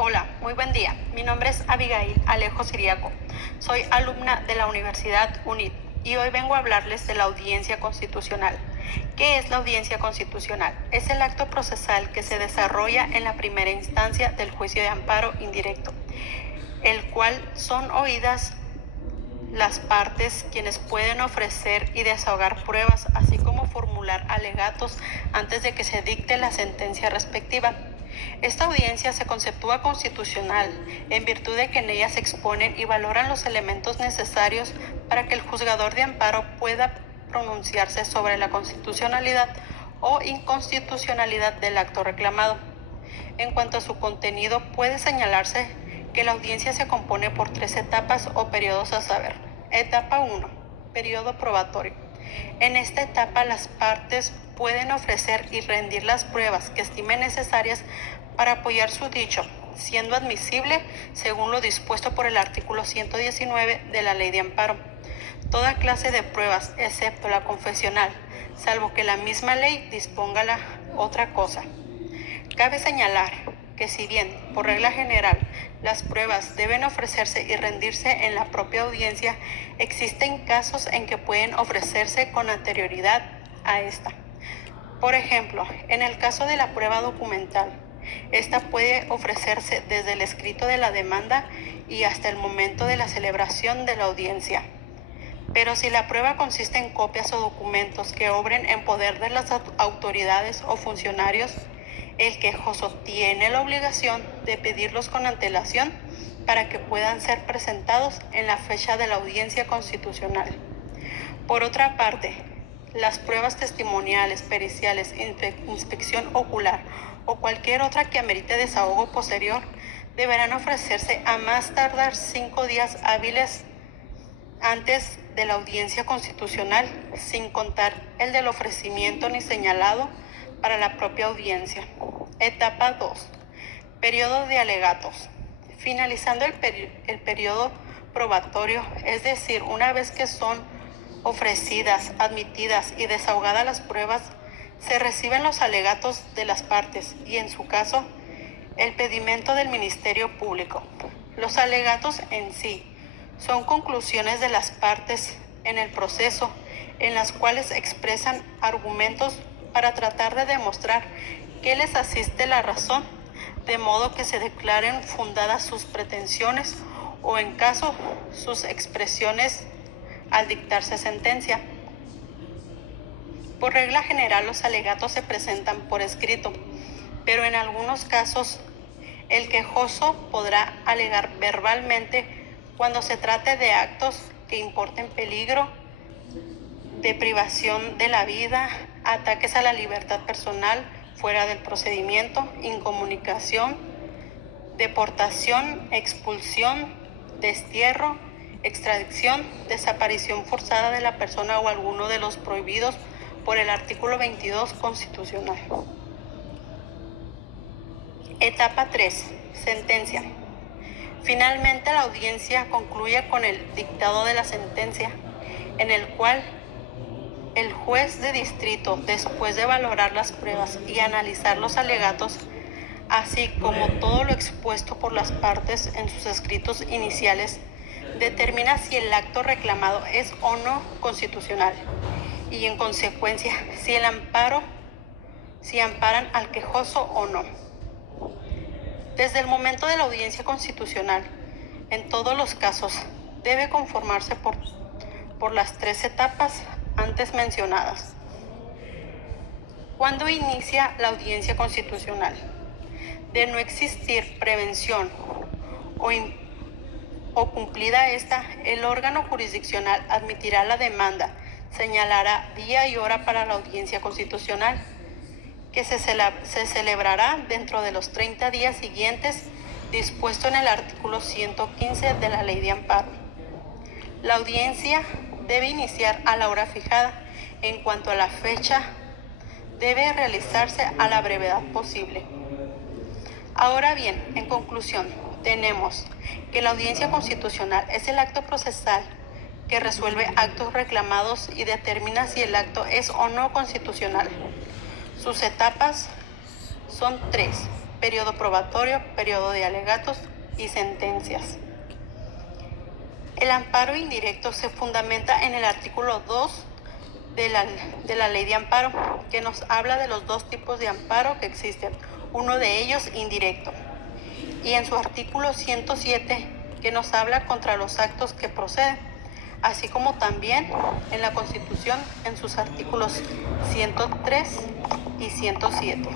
Hola, muy buen día. Mi nombre es Abigail Alejo Siriaco. Soy alumna de la Universidad UNIT y hoy vengo a hablarles de la audiencia constitucional. ¿Qué es la audiencia constitucional? Es el acto procesal que se desarrolla en la primera instancia del juicio de amparo indirecto, el cual son oídas las partes quienes pueden ofrecer y desahogar pruebas, así como formular alegatos antes de que se dicte la sentencia respectiva. Esta audiencia se conceptúa constitucional en virtud de que en ella se exponen y valoran los elementos necesarios para que el juzgador de amparo pueda pronunciarse sobre la constitucionalidad o inconstitucionalidad del acto reclamado. En cuanto a su contenido, puede señalarse que la audiencia se compone por 3 etapas o periodos a saber. Etapa 1. Periodo probatorio. En esta etapa las partes pueden ofrecer y rendir las pruebas que estimen necesarias para apoyar su dicho, siendo admisible según lo dispuesto por el artículo 119 de la Ley de Amparo. Toda clase de pruebas, excepto la confesional, salvo que la misma ley disponga la otra cosa. Cabe señalar que si bien, por regla general, las pruebas deben ofrecerse y rendirse en la propia audiencia, existen casos en que pueden ofrecerse con anterioridad a esta. Por ejemplo, en el caso de la prueba documental, esta puede ofrecerse desde el escrito de la demanda y hasta el momento de la celebración de la audiencia. Pero si la prueba consiste en copias o documentos que obren en poder de las autoridades o funcionarios, el quejoso tiene la obligación de pedirlos con antelación para que puedan ser presentados en la fecha de la audiencia constitucional. Por otra parte, las pruebas testimoniales, periciales, inspección ocular o cualquier otra que amerite desahogo posterior deberán ofrecerse a más tardar 5 días hábiles antes de la audiencia constitucional, sin contar el del ofrecimiento ni señalado para la propia audiencia. Etapa 2. Periodo de alegatos. Finalizando el periodo probatorio, es decir, una vez que son ofrecidas, admitidas y desahogadas las pruebas, se reciben los alegatos de las partes y, en su caso, el pedimento del Ministerio Público. Los alegatos en sí son conclusiones de las partes en el proceso, en las cuales expresan argumentos para tratar de demostrar que les asiste la razón, de modo que se declaren fundadas sus pretensiones o, en caso, sus expresiones al dictarse sentencia. Por regla general, los alegatos se presentan por escrito, pero en algunos casos el quejoso podrá alegar verbalmente cuando se trate de actos que importen peligro de privación de la vida, ataques a la libertad personal fuera del procedimiento, incomunicación, deportación, expulsión, destierro, extradición, desaparición forzada de la persona o alguno de los prohibidos por el artículo 22 constitucional. Etapa 3. Sentencia. Finalmente, la audiencia concluye con el dictado de la sentencia, en el cual el juez de distrito, después de valorar las pruebas y analizar los alegatos, así como todo lo expuesto por las partes en sus escritos iniciales, determina si el acto reclamado es o no constitucional y, en consecuencia, si amparan al quejoso o no. Desde el momento de la audiencia constitucional, en todos los casos, debe conformarse por las 3 etapas antes mencionadas. ¿Cuándo inicia la audiencia constitucional? De no existir prevención o cumplida esta, el órgano jurisdiccional admitirá la demanda, señalará día y hora para la audiencia constitucional, que se celebrará dentro de los 30 días siguientes, dispuesto en el artículo 115 de la Ley de Amparo. La audiencia debe iniciar a la hora fijada. En cuanto a la fecha, debe realizarse a la brevedad posible. Ahora bien, en conclusión, tenemos que la audiencia constitucional es el acto procesal que resuelve actos reclamados y determina si el acto es o no constitucional. Sus etapas son 3. periodo probatorio, periodo de alegatos y sentencias. El amparo indirecto se fundamenta en el artículo 2 de la ley de amparo, que nos habla de los dos tipos de amparo que existen, uno de ellos indirecto, y en su artículo 107, que nos habla contra los actos que proceden, así como también en la Constitución en sus artículos 103 y 107.